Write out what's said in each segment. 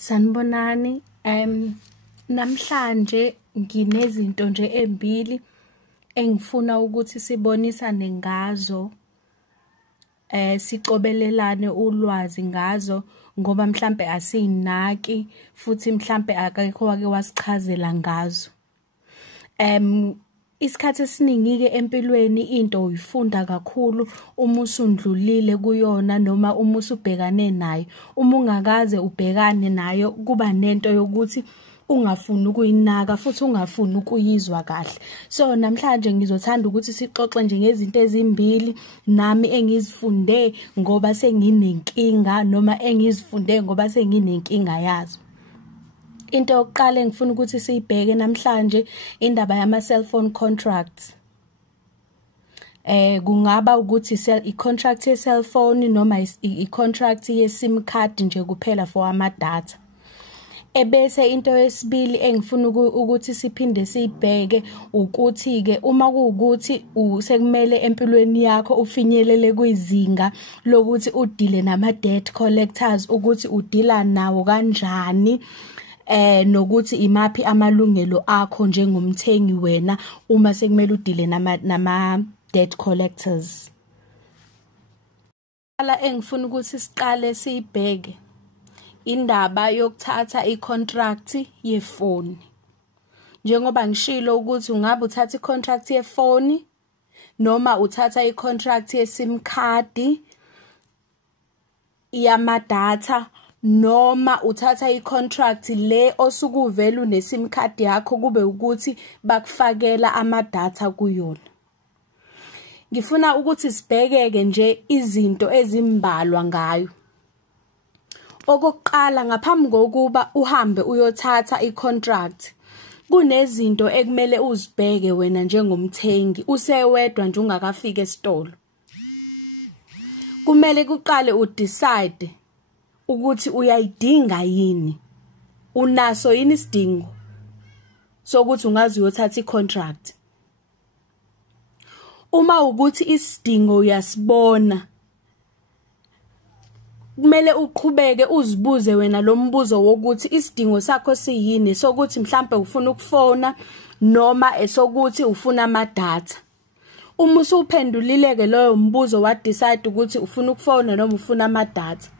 Sanibonani, namhlanje nginezinto nje embili engifuna ukuthi sibonisane ngazo, sicobelelane ulwazi ngazo ngoba mhlambe asinaki futhi mhlambe akekho wake wasichazela ngazo. Isikhathi esiningi ke empilweni into uyifunda kakhulu uma usundlulile kuyona noma uma usubhekane nayo. Uma ungakaze ubhekane nayo kuba nento yokuthi ungafuni ukuyinaka futhi ungafuni ukuyizwa kahle. So namhlanje ngizothanda ukuthi sixoxe nje ngezinto ezimbili nami engizifunde ngoba senginenkinga noma engizifunde ngoba senginenkinga yazo. Into yokuqala engifuna ukuthi siyibheke namhlanje indaba yama cellphone contracts. Kungaba ukuthi i-contract ye cellphone noma i-contract ye sim card nje kuphela for ama data. Ebese into yesibili engifuna ukuthi siphinde siyibheke ukuthi ke uma kuukuthi sekumele empilweni yakho ufinyelele kwizinga lokuthi udile nama debt collectors ukuthi udila nawo kanjani. Nokuthi imaphi amalungelo akho njengomthengi wena uma sekumele udile nama debt collectors. Ala engifuna ukuthi siqale siyibheke indaba yokuthatha i-contract yefoni. Njengoba ngishilo ukuthi ungabe uthatha i-contract yefoni noma uthatha i-contract ye-sim card yama data noma uthatha i-contract le osukuvela une-sim card yakho kube ukuthi bakufakela ama data kuyona. Ngifuna ukuthi sibhekeke nje izinto ezimbalwa ngayo. Okokuqala ngaphambi kokuba uhambe uyothatha i-contract kunezinto ekumele uzibheke wena njengomthengi usewedwa nje ungakafika esitolo. Kumele kuqale udecide ukuthi uyayidinga yini, unaso yini isidingo sokuthi ungazi uyothatha i-contract. Uma ukuthi isidingo uyasibona kumele uqhubeke uzibuze wena lo mbuzo wokuthi isidingo sakho siyini sokuthi mhlambe ufuna ukufona noma esokuthi ufuna ama data. Uma usuphendulile ke loyo mbuzo wa decide ukuthi ufuna ukufona noma ufuna ama data.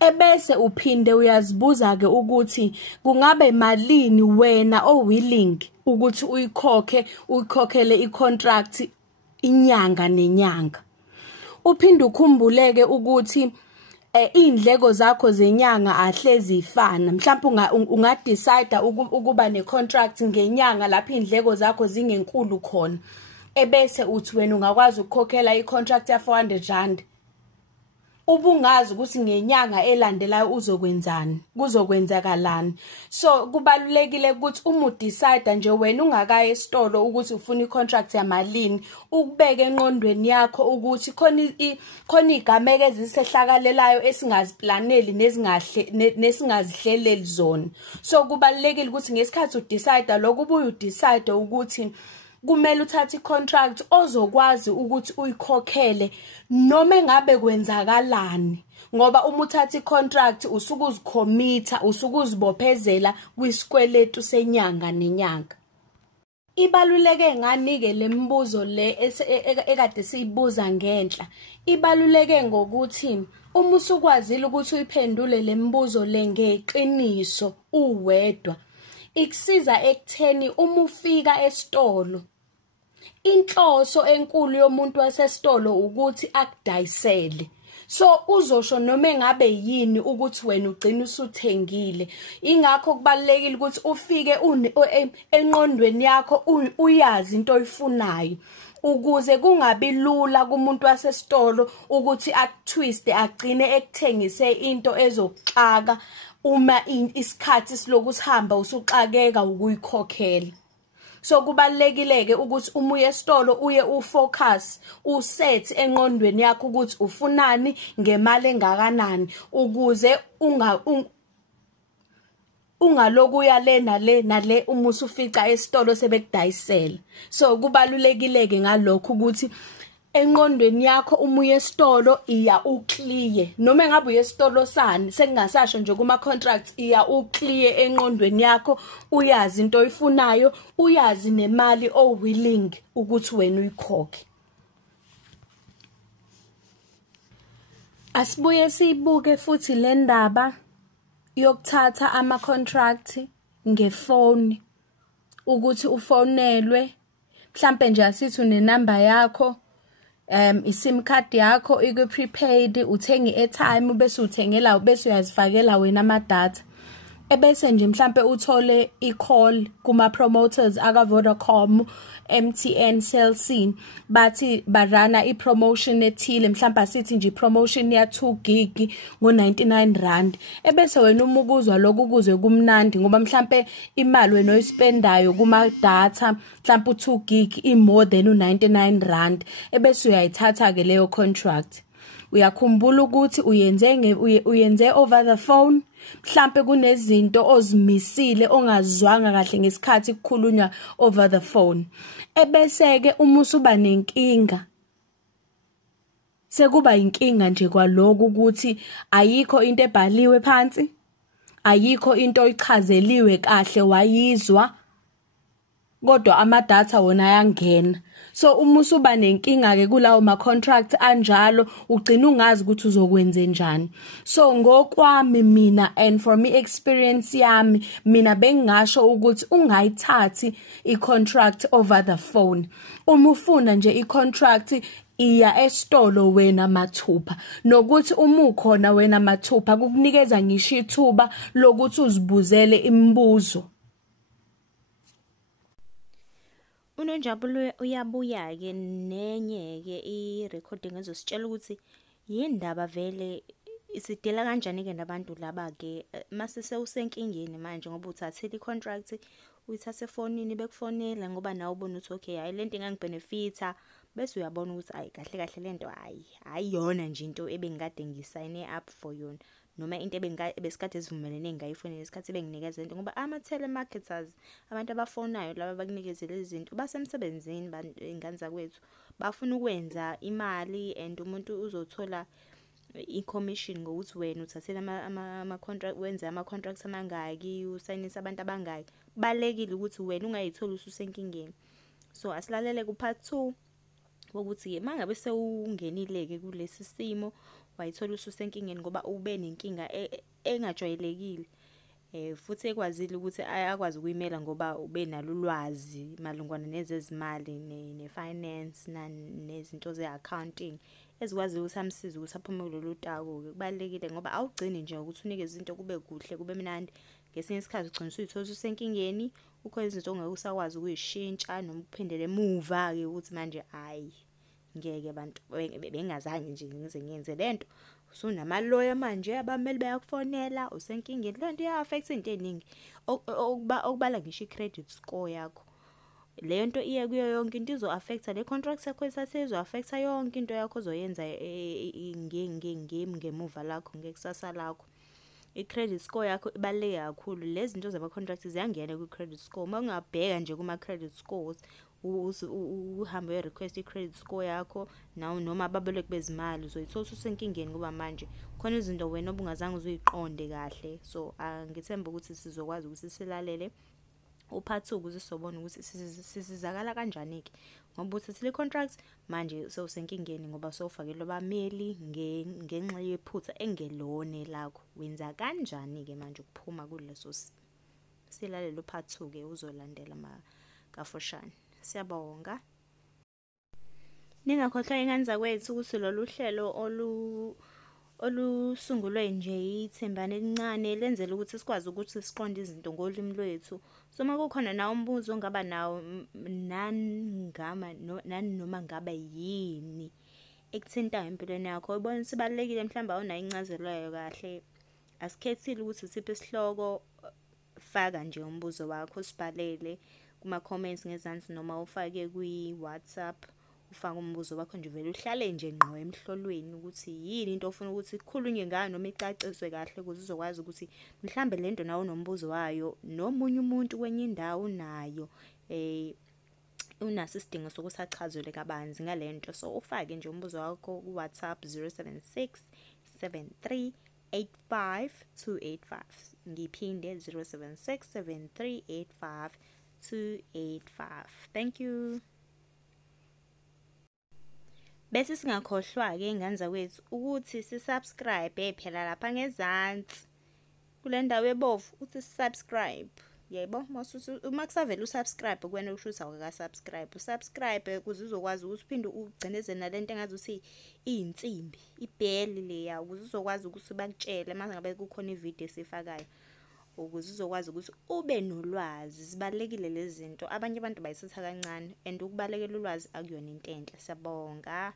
Ebese uphinde uyazibuza ke ukuthi kungabe malini wena willing ukuthi uyikhokhele i-contract inyanga nenyanga. Uphinde ukhumbuleke ukuthi indleko zakho zenyanga ahlezi ifana. Mhlawumbe ungadecide ukuba ne-contract ngenyanga lapho indleko zakho zingenkulu khona. Ebese uthi wena ungakwazi ukukhokhela i-contract ya 400 rand. Ubungazi ukuthi ngenyanga elandelayo uzokwenzani, kuzokwenzakalani. So kubalulekile ukuthi uma udecide nje wena ungakaye esitolo ukuthi ufuna i-contract yamalini, ukubeke enqondweni yakho ukuthi khona igameke ezisehlakalelayo esingaziplaneli nesingazihleleli zona. So kubalulekile ukuthi ngesikhathi udecide lokho ubuye udecide ukuthi kumele uthathe i-contract ozokwazi ukuthi uyikhokhele noma engabe kwenzakalani, ngoba uma uthatha i-contract usuke uzikhomitha, usuke uzibophezela kwisikweletu senyanga nenyanga. Ibaluleke ngani ke lembuzo le ekade siyibuza ngenhla? Ibaluleke ngokuthi uma usukwazile ukuthi uyiphendule lembuzo le ngeqiniso uwedwa, ikusiza ekutheni uma ufika esitolo inhloso enkulu yomuntu wasesitolo ukuthi akudayisele. So uzosho noma engabe yini ukuthi wena ugcina usuthengile. Ingakho kubalekile ukuthi ufike enqondweni yakho uyazi into oyifunayo ukuze kungabi lula kumuntu wasesitolo ukuthi akutwiste agcine ekuthengise into ezokuxaka uma isikhathi siloku sihamba usuxakeka ukuyikhokhela. So kubalekile ke ukuthi uma uye esitolo uye ufocus uset enqondweni yakho ukuthi ufunani ngemali engakanani ukuze ungaloku yale nale uma usufica esitolo sebekudayisela. So kubalulekile ke ngalokho ukuthi enqondweni yakho uma uye esitolo iya uclear, noma engabe uye esitolo sani sekungasasho nje kuma contracts, iya uclear enqondweni yakho, uyazi into oyifunayo, uyazi nemali willing ukuthi wena uyikhokhe. Asibuye sibuke futhi le ndaba yokuthatha ama contract ngefoni, ukuthi ufonelwe mhlambe nje asithi unenamba yakho, iSIM card yakho iku prepaid, uthenga i-airtime bese uthengela bese uyazifakela wena ama data, ebese nje mhlambe uthole i-call kuma promoters aka Vodacom, MTN, Cell C, bathi barana i-promotion ethile, mhlambe asithi nje promotion ya 2 gig ngo 99 rand, ebese wena uma ukuzwa lokhu kuzwe kumnandi ngoba mhlambe imali wena oyispendayo kuma data mhlambe 2 gig I more than 99 rand, ebese uyayithatha ke leyo contract. Uyakhumbula ukuthi uyenze over the phone, mhlambe kunezinto ozimisile ongazwanga kahle ngesikhathi kukhulunywa over the phone, ebese ke uma usuba nenkinga sekuba inkinga nje kwaloko ukuthi ayikho into ebhaliwe phansi, ayikho into oyichazeliwe kahle wayizwa, kodwa ama data wona ayangena. So uma usuba nenkinga ke kulawo ma contract anjalo ugcina ungazi ukuthi uzokwenza njani. So ngokwami mina and from experience yami mina bengingasho ukuthi ungayithathi icontract over the phone. Uma ufuna nje icontract iya esitolo wena mathupha, nokuthi uma ukhona wena mathupha kukunikeza ngisho ithuba lokuthi uzibuzele imibuzo. Unonjabulo uyabuya ke nenye ke i-recording ezositshela ukuthi yindaba vele isidela kanjani ke nabantu laba ke mase sewusenkingeni manje ngoba uthathele i-contract uyithathe efonini bekufonela ngoba nawe ubona ukuthi okay hayi lento ingangibenefita, bese uyabona ukuthi ayi kahle kahle lento ayiyona nje into ebengikade ngisayine up for yona, noma into ebesikade sivumelene ngayifonela isikhathi benginikeza into ngoba ama telemarketers abantu abafonayo laba bakunikezela izinto basemsebenzini ingane zakwethu bafuna ukwenza imali and umuntu uzothola i-commission ngokuthi wena uthathele ama contract wenza ama contracts amangaki, usayinisa abantu abangaki. Balekile ukuthi wena ungayithola ususenkingeni. So asilalele ku part 2 ukuthi mangabe sewungenile ke kulesi simo wayithola ususenkingeni ngoba ube nenkinga engajwayelekile, futhi ekwazile ukuthi ayakwazi ukuyimela ngoba ube nalo ulwazi malungana nezezimali ne-finance nezinto ze-accounting ezikwazi ukuthi amsize ukuthi aphume kulolu tako. Kubalekile ngoba awugcini nje ukuthi unikeze izinto kube kuhle kube mnandi, ngesinye isikhathi ugcina usuyithola usenkingeni, ukho izinto ongeke usakwazi ukuyishintsha noma ukuphindele emuva ke ukuthi manje hayi ngeke abantu bengazange nje ngize ngiyenze lento. Usunamaloya manje abameli bayakufonela usenkingeni, lento iya affect into eningi okubala ngisho i-credit score yakho. Le nto iye kuyo yonke into izo affecta le contract yakho isathizo affecta yonke into yakho ozoyenza ngemuva lakho ngekusasa lakho. I-credit score yakho ibaluleke kakhulu, lezi zinto zama contracts ziyangena ku-credit score. Uma ungabheka nje kuma credit scores uhambe uye request i-credit score yakho noma ababoleki bezimali uzoyithola usenkingeni ngoba manje khona izinto wena obungazange uziqonde kahle. So ngithemba ukuthi sizokwazi ukuthi silalele upart 2 ukuze sobona ukuthi sizakala kanjani ke ngoba uthathile contracts manje sewusenkingeni ngoba sowufakele abameli ngenxa yephutha engelone lakho. Wenza kanjani ke manje ukuphuma kuleso silalele upart 2 ke uzolandela kafoshane. Siyabonga. Ningakhohlwa ingane zakwethu ukuthi lolu hlelo olusungulwe nje ithembane elincane lenzela ukuthi sikwazi ukuthi siqonde izinto ngolimi lwethu. So makukhona nawo umbuzo ongaba nawo noma ngaba yini ekuthinta empilweni yakho ubona sibalekile mhlawumbe awunayo incazelo yayo kahle, asikhethile ukuthi siphe isihloko, faka nje umbuzo wakho sibhalele kuma comments ngezansi noma ufake kwi WhatsApp, ufaka umbuzo wakho nje vele uhlale nje ngqo emhlolweni ukuthi yini into ofuna ukuthi kukhulunywe ngayo noma icaciswe kahle ukuze uzokwazi ukuthi mhlambe lento nawo nombuzo wayo nomunye umuntu kwenye indawo nayo unaso isidingo sokuthi achazelwe kabanzi ngalento. So ufake nje umbuzo wakho ku WhatsApp 076 73 85285. Ngiphinde 076 73 85285. Thank you. Bese singakhohlwa ke ingane wethu ukuthi si-subscribe phela lapha ngezansi kule ndawo ebovu uthi subscribe. Yebo, uma kusavela usubscribe kuwena usho ukuthi awukaka-subscribe. Usubscribe ukuze uzokwazi ukuthi uphinde ugcinezele nalento engazuthi iyinsimbi, ibheli leya, ukuze uzokwazi ukuthi bakutshele mase ngabe kukhona ivideo esifakayo, ukuze uzokwazi ukuthi ube nolwazi. Zibalekile lezi zinto, abanye abantu bayisitha kancane, and ukubalekela ulwazi akuyona into enhle. Siyabonga.